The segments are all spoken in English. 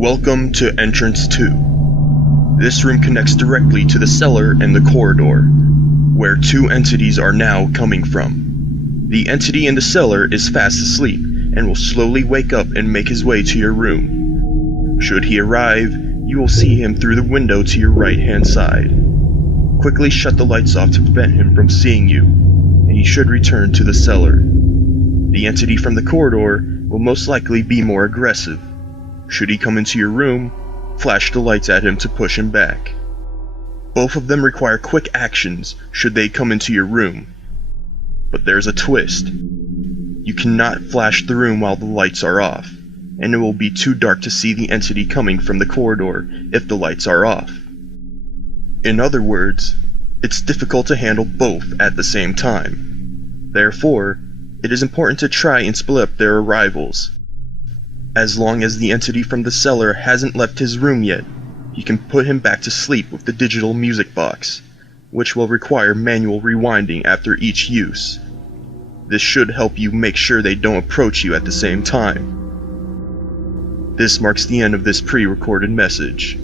Welcome to Entrance 2. This room connects directly to the cellar and the corridor, where two entities are now coming from. The entity in the cellar is fast asleep and will slowly wake up and make his way to your room. Should he arrive, you will see him through the window to your right-hand side. Quickly shut the lights off to prevent him from seeing you, and he should return to the cellar. The entity from the corridor will most likely be more aggressive. Should he come into your room, flash the lights at him to push him back. Both of them require quick actions should they come into your room. But there's a twist. You cannot flash the room while the lights are off, and it will be too dark to see the entity coming from the corridor if the lights are off. In other words, it's difficult to handle both at the same time. Therefore, it is important to try and split up their arrivals. As long as the entity from the cellar hasn't left his room yet, you can put him back to sleep with the digital music box, which will require manual rewinding after each use. This should help you make sure they don't approach you at the same time. This marks the end of this pre-recorded message.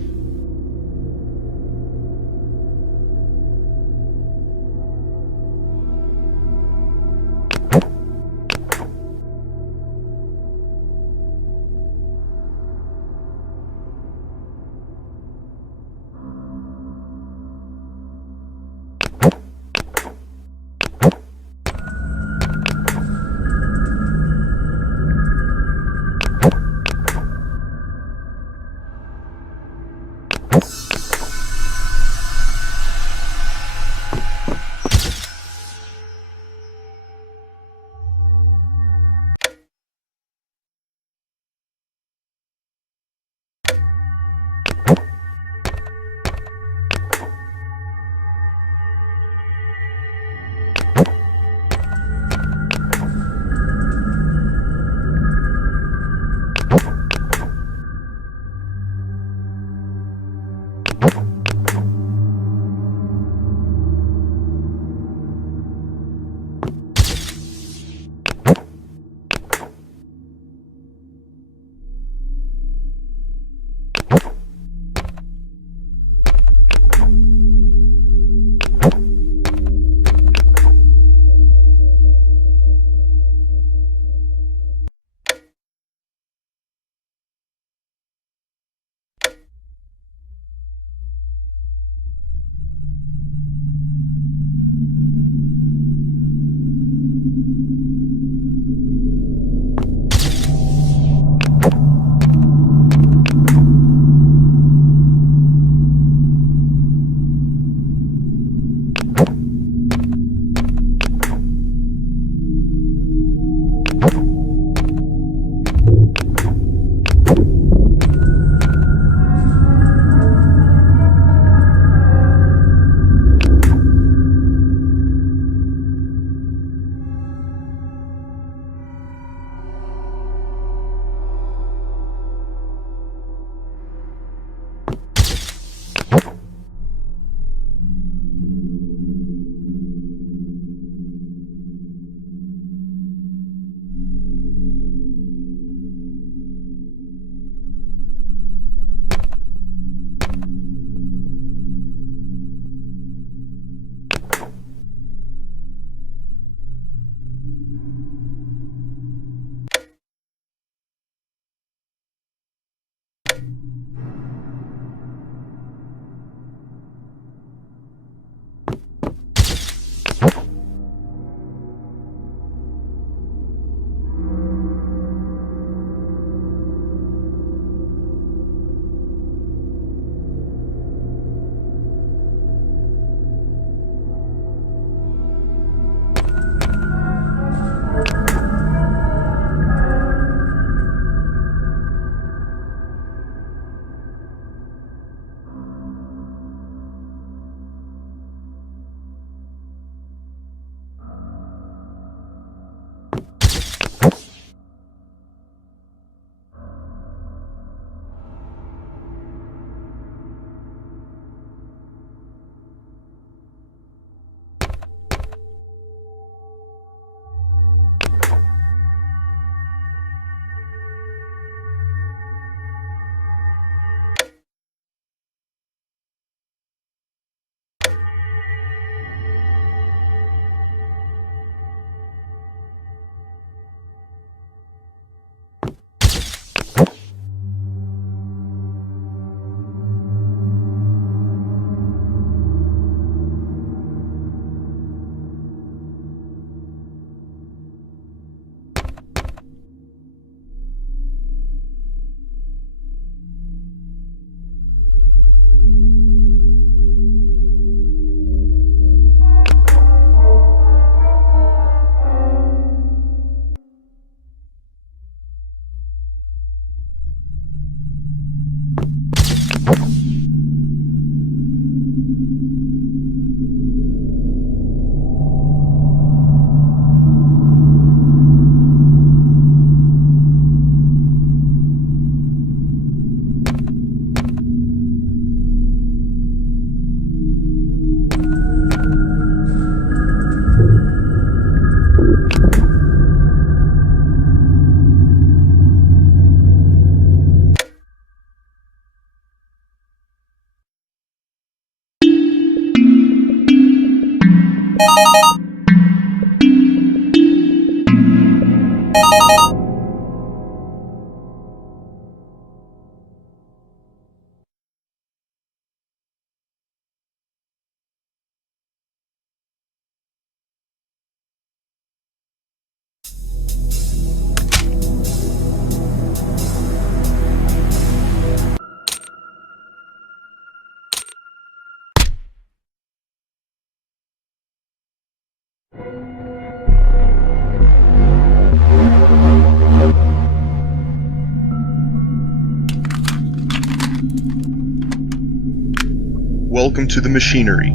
Welcome to the machinery.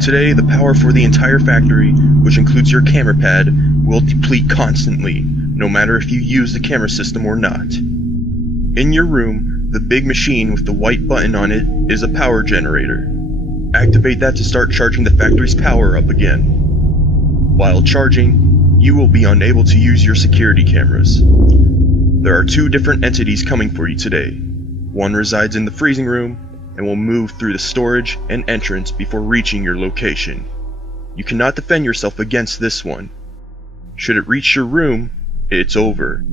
Today, the power for the entire factory, which includes your camera pad, will deplete constantly, no matter if you use the camera system or not. In your room, the big machine with the white button on it is a power generator. Activate that to start charging the factory's power up again. While charging, you will be unable to use your security cameras. There are two different entities coming for you today. One resides in the freezing room, and will move through the storage and entrance before reaching your location. You cannot defend yourself against this one. Should it reach your room, it's over.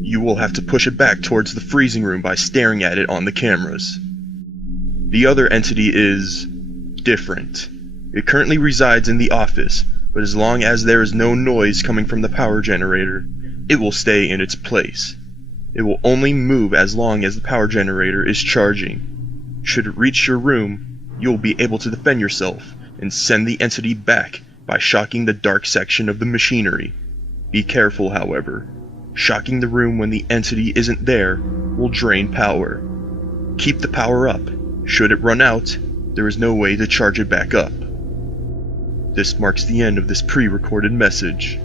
You will have to push it back towards the freezing room by staring at it on the cameras. The other entity is different. It currently resides in the office, but as long as there is no noise coming from the power generator, it will stay in its place. It will only move as long as the power generator is charging. Should it reach your room, you will be able to defend yourself and send the entity back by shocking the dark section of the machinery. Be careful, however. Shocking the room when the entity isn't there will drain power. Keep the power up. Should it run out, there is no way to charge it back up. This marks the end of this pre-recorded message.